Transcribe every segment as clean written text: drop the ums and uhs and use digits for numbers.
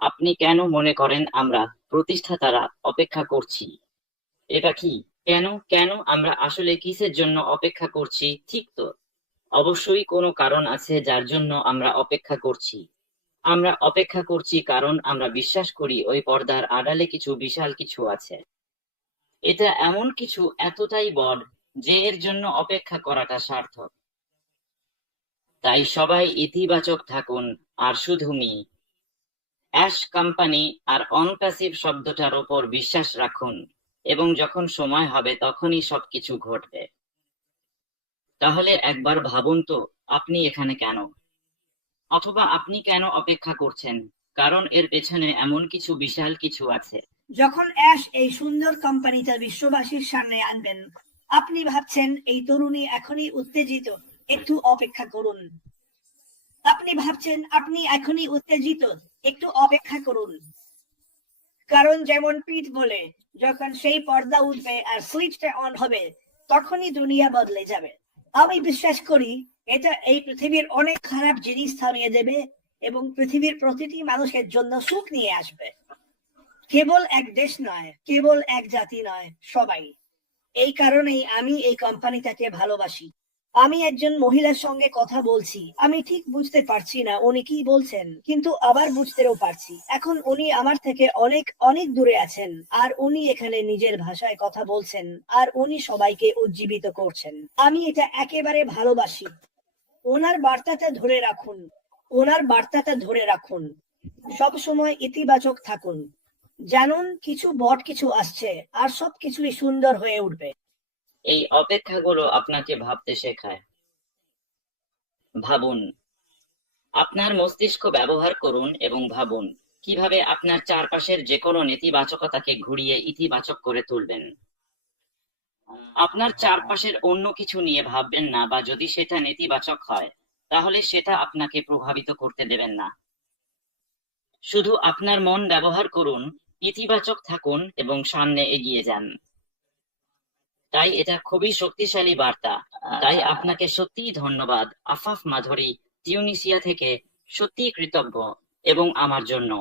আপনি কেন মনে করেন আমরা প্রতিষ্ঠাতারা অপেক্ষা করছি? এটা কি? কেন কেন আমরা আসলে কিসের জন্য অপেক্ষা করছি, ঠিক তো? অবশ্যই কোনো কারণ আছে যার জন্য আমরা অপেক্ষা করছি। আমরা অপেক্ষা করছি কারণ আমরা বিশ্বাস করি ওই পর্দার আড়ালে কিছু বিশাল কিছু আছে। এটা এমন কিছু এতটাই বড় যে এর জন্য অপেক্ষা করাটা সার্থক। তাই সবাই ইতিবাচক থাকুন। আর শুধু অ্যাশ কোম্পানি আর অনপ্যাসিভ শব্দটার ওপর বিশ্বাস রাখুন, এবং যখন সময় হবে তখনই সবকিছু ঘটবে। তাহলে একবার ভাবুন তো, আপনি এখানে কেন? অথবা আপনি কেন অপেক্ষা করছেন? কারণ এর পেছনে এমন কিছু বিশাল কিছু আছে। যখন অ্যাশ এই সুন্দর কোম্পানিটা বিশ্ববাসীর সামনে আনবেন, আপনি ভাবছেন এই তরুণী এখনই উত্তেজিত, একটু অপেক্ষা করুন। আপনি ভাবছেন আপনি এখনই উত্তেজিত, একটু অপেক্ষা করুন। কারণ যেমন পিট বলে, যখন সেই পর্দা উঠবে আর সুইচটা অন হবে, তখনই দুনিয়া বদলে যাবে। আমি বিশ্বাস করি এটা এই পৃথিবীর অনেক খারাপ জিনিস থামিয়ে দেবে এবং পৃথিবীর প্রতিটি মানুষের জন্য সুখ নিয়ে আসবে। কেবল এক দেশ নয়, কেবল এক জাতি নয়, সবাই। এই কারণেই আমি এই কোম্পানিটাকে ভালোবাসি। আমি একজন মহিলার সঙ্গে কথা বলছি, আমি ঠিক বুঝতে পারছি না উনি কি বলছেন, কিন্তু আবার বুঝতেও পারছি। এখন উনি আমার থেকে অনেক অনেক দূরে আছেন, আর উনি এখানে নিজের ভাষায় কথা বলছেন, আর উনি সবাইকে উজ্জীবিত করছেন। আমি এটা একেবারে ভালোবাসি। ওনার বার্তাটা ধরে রাখুন, ওনার বার্তাটা ধরে রাখুন। সব সময় ইতিবাচক থাকুন। জানুন কিছু বড় কিছু আসছে, আর সবকিছুই সুন্দর হয়ে উঠবে। এই অপেক্ষাগুলো আপনাকে ভাবতে শেখায়। ভাবুন। আপনার মস্তিষ্ক ব্যবহার করুন এবং ভাবুন কিভাবে আপনার চারপাশের যেকোনো নেতিবাচকতাকে ঘুরিয়ে ইতিবাচক করে তুলবেন। আপনার চারপাশের অন্য কিছু নিয়ে ভাববেন না, বা যদি সেটা নেতিবাচক হয় তাহলে সেটা আপনাকে প্রভাবিত করতে দেবেন না। শুধু আপনার মন ব্যবহার করুন, ইতিবাচক থাকুন এবং সামনে এগিয়ে যান। তাই এটা খুবই শক্তিশালী বার্তা। তাই আপনাকে সত্যিই ধন্যবাদ আফাফ মাধুরী, টিউনিসিয়া থেকে। সত্যিই কৃতজ্ঞ, এবং আমার জন্য।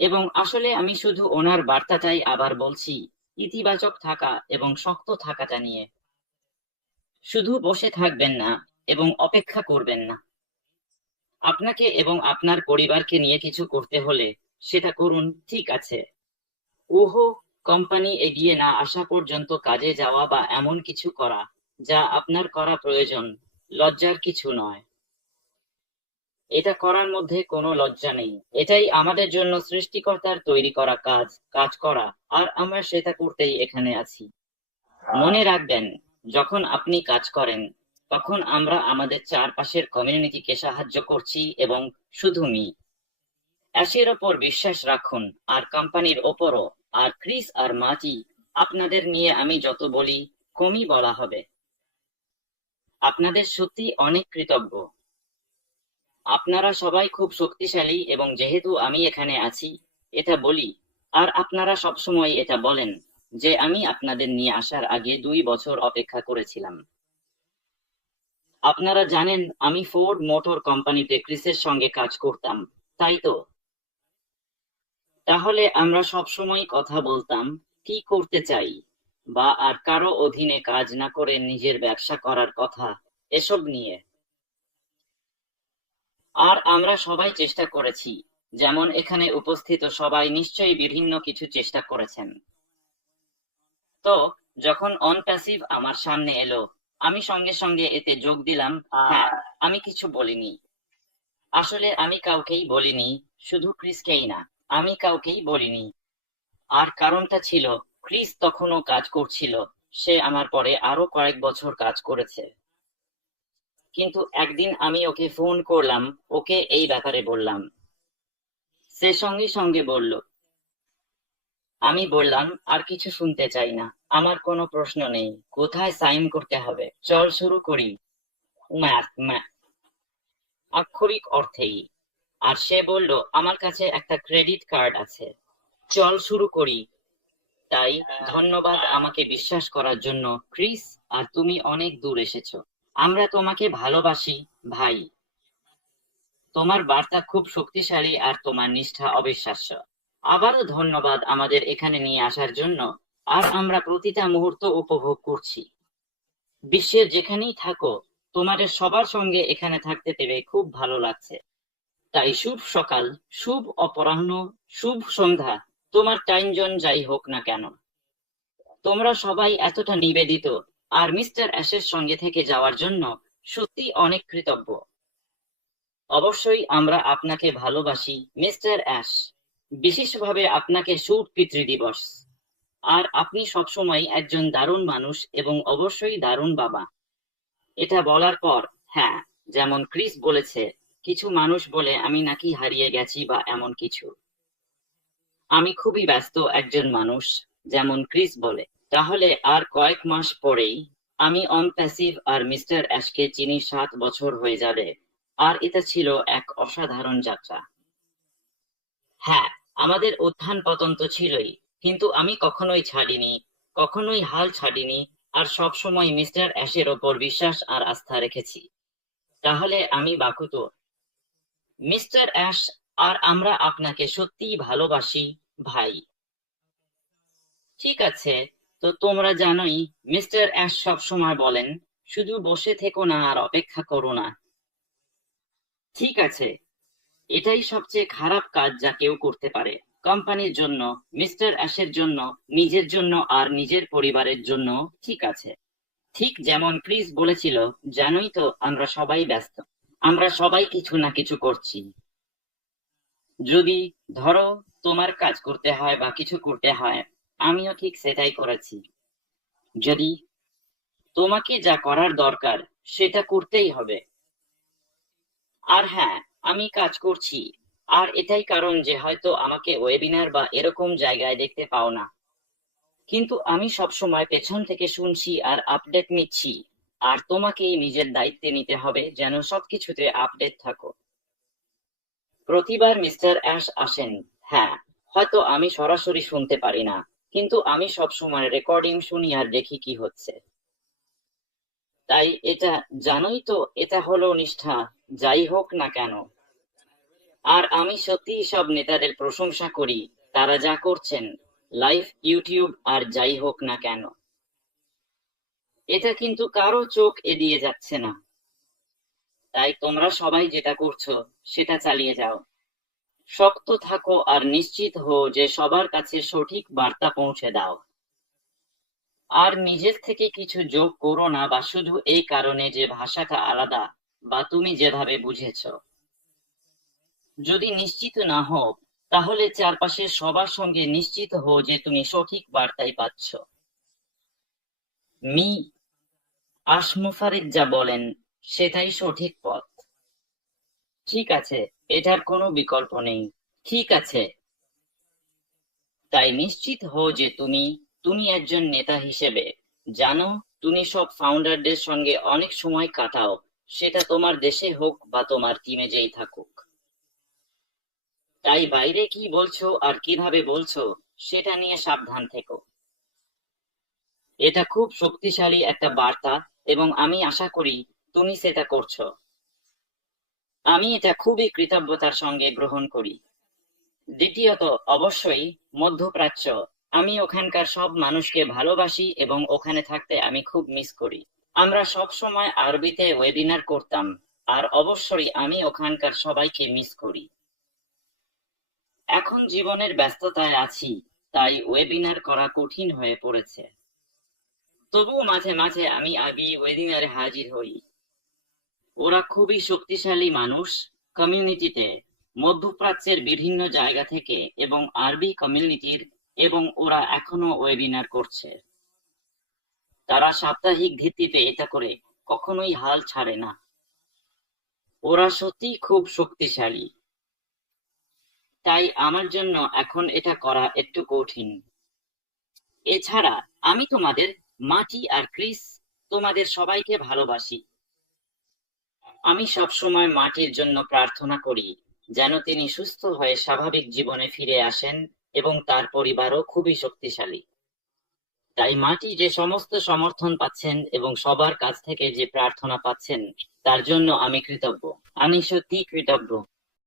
এবং আসলে আমি শুধু ওনার বার্তাটাই আবার বলছি, ইতিবাচক থাকা এবং শক্ত থাকাটা নিয়ে। শুধু বসে থাকবেন না এবং অপেক্ষা করবেন না। আপনাকে এবং আপনার পরিবারকে নিয়ে কিছু করতে হলে সেটা করুন, ঠিক আছে? ওহো, কোম্পানি এগিয়ে না আসা পর্যন্ত কাজে যাওয়া বা এমন কিছু করা যা আপনার করা প্রয়োজন, লজ্জার কিছু নয়। এটা করার মধ্যে কোনো লজ্জা নেই। এটাই আমাদের জন্য সৃষ্টিকর্তার তৈরি করা কাজ, কাজ করা, আর আমরা সেটা করতেই এখানে আছি। মনে রাখবেন, যখন আপনি কাজ করেন তখন আমরা আমাদের চারপাশের কমিউনিটিকে সাহায্য করছি, এবং শুধু অ্যাশের ওপর বিশ্বাস রাখুন, আর কোম্পানির ওপরও। আর ক্রিস আর মাটি, আপনাদের নিয়ে আমি যত বলি কমই বলা হবে। আপনাদের সত্যি অনেক কৃতজ্ঞ। আপনারা সবাই খুব শক্তিশালী, এবং যেহেতু আমি এখানে আছি এটা বলি, আর আপনারা সবসময় এটা বলেন, যে আমি আপনাদের নিয়ে আসার আগে 2 বছর অপেক্ষা করেছিলাম। আপনারা জানেন আমি ফোর্ড মোটর কোম্পানিতে ক্রিসের সঙ্গে কাজ করতাম, তাই তো? তাহলে আমরা সবসময় কথা বলতাম কি করতে চাই, বা আর কারো অধীনে কাজ না করে নিজের ব্যবসা করার কথা, এসব নিয়ে। আর আমরা সবাই চেষ্টা করেছি, যেমন এখানে উপস্থিত সবাই নিশ্চয়ই বিভিন্ন কিছু চেষ্টা করেছেন। তো যখন অনপ্যাসিভ আমার সামনে এলো, আমি সঙ্গে সঙ্গে এতে যোগ দিলাম। হ্যাঁ, আমি কিছু বলিনি। আসলে আমি কাউকেই বলিনি, শুধু ক্রিসকেই না, আমি কাউকেই বলিনি। আর কারণটা ছিল, ক্রিস তখনও কাজ করছিল। সে আমার পরে আরো কয়েক বছর কাজ করেছে। কিন্তু একদিন আমি ওকে ফোন করলাম, ওকে এই ব্যাপারে বললাম। সে সঙ্গে সঙ্গে বলল। আমি বললাম, আর কিছু শুনতে চাই না, আমার কোনো প্রশ্ন নেই, কোথায় সাইন করতে হবে, চল শুরু করি। ম্যাথ ম্যাথ, আক্ষরিক অর্থেই। আর সে বলল, আমার কাছে একটা ক্রেডিট কার্ড আছে, চল শুরু করি। তাই ধন্যবাদ আমাকে বিশ্বাস করার জন্য, ক্রিস। আর তুমি অনেক দূর এসেছো। আমরা তোমাকে ভালোবাসি, ভাই। তোমার বার্তা খুব শক্তিশালী আর তোমার নিষ্ঠা অবিশ্বাস্য। আবারও ধন্যবাদ আমাদের এখানে নিয়ে আসার জন্য, আর আমরা প্রতিটা মুহূর্ত উপভোগ করছি। বিশ্বের যেখানেই থাকো, তোমাদের সবার সঙ্গে এখানে থাকতে পেরে খুব ভালো লাগছে। তাই শুভ সকাল, শুভ অপরাহ্ন, শুভ সন্ধ্যা, তোমার টাইম জোন যাই হোক না কেন। তোমরা সবাই এতটা নিবেদিত আর মিস্টার অ্যাশের সঙ্গে থেকে যাওয়ার জন্য সত্যি অনেক কৃতজ্ঞ। অবশ্যই আমরা আপনাকে ভালোবাসি মিস্টার অ্যাশ, বিশেষভাবে আপনাকে শুভ পিতৃদিবস। আর আপনি সবসময় একজন দারুণ মানুষ এবং অবশ্যই দারুণ বাবা। এটা বলার পর, হ্যাঁ, যেমন ক্রিস বলেছে, কিছু মানুষ বলে আমি নাকি হারিয়ে গেছি বা এমন কিছু। আমি খুবই ব্যস্ত একজন মানুষ, যেমন ক্রিস বলে। তাহলে আর কয়েক মাস পরেই আমি অনপ্যাসিভ আর মিস্টার অ্যাশকে চিনি 7 বছর হয়ে যাবে, আর এটা ছিল এক অসাধারণ যাত্রা। হ্যাঁ, আমাদের উত্থান পতন তো ছিলই, কিন্তু আমি কখনোই ছাড়িনি, কখনোই হাল ছাড়িনি, আর সবসময় মিস্টার অ্যাশের ওপর বিশ্বাস আর আস্থা রেখেছি। তাহলে আমি বাকুত মিস্টার অ্যাশ, আর আমরা আপনাকে সত্যিই ভালোবাসি, ভাই। ঠিক আছে, তো তোমরা জানোই মিস্টার অ্যাশ সবসময় বলেন, শুধু বসে থেকো না আর অপেক্ষা করো না। ঠিক আছে, এটাই সবচেয়ে খারাপ কাজ যা কেউ করতে পারে, কোম্পানির জন্য, মিস্টার অ্যাশের জন্য, নিজের জন্য আর নিজের পরিবারের জন্য। ঠিক আছে, ঠিক যেমন ক্রিস বলেছিল, জানোই তো আমরা সবাই ব্যস্ত, আমরা সবাই কিছু না কিছু করছি। যদি ধরো তোমার কাজ করতে হয় বা কিছু করতে হয়, আমিও ঠিক সেটাই করেছি। যদি তোমাকে যা করার দরকার সেটা করতেই হবে। আর হ্যাঁ, আমি কাজ করছি, আর এটাই কারণ যে হয়তো আমাকে ওয়েবিনার বা এরকম জায়গায় দেখতে পাও না, কিন্তু আমি সবসময় পেছন থেকে শুনছি আর আপডেট নিচ্ছি। আর তোমাকেই নিজের দায়িত্বে নিতে হবে যেন সবকিছুতে আপডেট থাকো। প্রতিবার মিস্টার অ্যাশ আসেন, হ্যাঁ, হয়তো আমি সরাসরি শুনতে পারি না, কিন্তু আমি সবসময় রেকর্ডিং শুনি আর দেখি কি হচ্ছে। তাই এটা জানোই তো, এটা হলো নিষ্ঠা, যাই হোক না কেন। আর আমি সত্যিই সব নেতাদের প্রশংসা করি, তারা যা করছেন, লাইভ, ইউটিউব আর যাই হোক না কেন। এটা কিন্তু কারো চোখ এড়িয়ে যাচ্ছে না। তাই তোমরা সবাই যেটা করছো সেটা চালিয়ে যাও, শক্ত থাকো আর নিশ্চিত হও যে সবার কাছে সঠিক বার্তা পৌঁছে দাও। আর নিজের থেকে কিছু যোগ করো না, বা শুধু এই কারণে যে ভাষাটা আলাদা বা তুমি যেভাবে বুঝেছো। যদি নিশ্চিত না হও, তাহলে চারপাশের সবার সঙ্গে নিশ্চিত হও যে তুমি সঠিক বার্তাই পাচ্ছ। মি আশমুফারিদ যা বলেন সেটাই সঠিক পথ। ঠিক আছে, এটার কোনো বিকল্প নেই। ঠিক আছে, তাই নিশ্চিত হও যে তুমি তুমি একজন নেতা হিসেবে জানো, তুমি সব ফাউন্ডারদের সঙ্গে অনেক সময় কাটাও, সেটা তোমার দেশে হোক বা তোমার টিমে যেই থাকুক। তাই বাইরে কি বলছো আর কিভাবে বলছো সেটা নিয়ে সাবধান থেকো। এটা খুব শক্তিশালী একটা বার্তা এবং আমি আশা করি তুমি সেটা করছো। আমি এটা খুবই কৃতজ্ঞতার সঙ্গে গ্রহণ করি। দ্বিতীয়ত, অবশ্যই মধ্যপ্রাচ্য, আমি ওখানকার সব মানুষকে ভালোবাসি এবং ওখানে থাকতে আমি খুব মিস করি। আমরা সব সময় আরবিতে ওয়েবিনার করতাম, আর অবশ্যই আমি ওখানকার সবাইকে মিস করি। এখন জীবনের ব্যস্ততায় আছি, তাই ওয়েবিনার করা কঠিন হয়ে পড়েছে। তবুও মাঝে মাঝে আমি আরবি ওয়েবিনারে হাজির হই। ওরা খুবই শক্তিশালী মানুষ কমিউনিটিতে, মধ্যপ্রাচ্যের বিভিন্ন জায়গা থেকে এবং আরবি কমিউনিটির, এবং ওরা এখনো ওয়েবিনার করছে। তারা সাপ্তাহিক ভিত্তিতে এটা করে, কখনোই হাল ছাড়ে না। ওরা সত্যি খুব শক্তিশালী। তাই আমার জন্য এখন এটা করা একটু কঠিন। এছাড়া আমি তোমাদের, মাটি আর ক্রিস, তোমাদের সবাইকে ভালোবাসি। আমি সবসময় মাটির জন্য প্রার্থনা করি যেন তিনি সুস্থ হয়ে স্বাভাবিক জীবনে ফিরে আসেন এবং তার পরিবারও খুবই শক্তিশালী। তাই মাটি যে সমস্ত সমর্থন পাচ্ছেন এবং সবার কাছ থেকে যে প্রার্থনা পাচ্ছেন তার জন্য আমি কৃতজ্ঞ। আমি সত্যি কৃতজ্ঞ।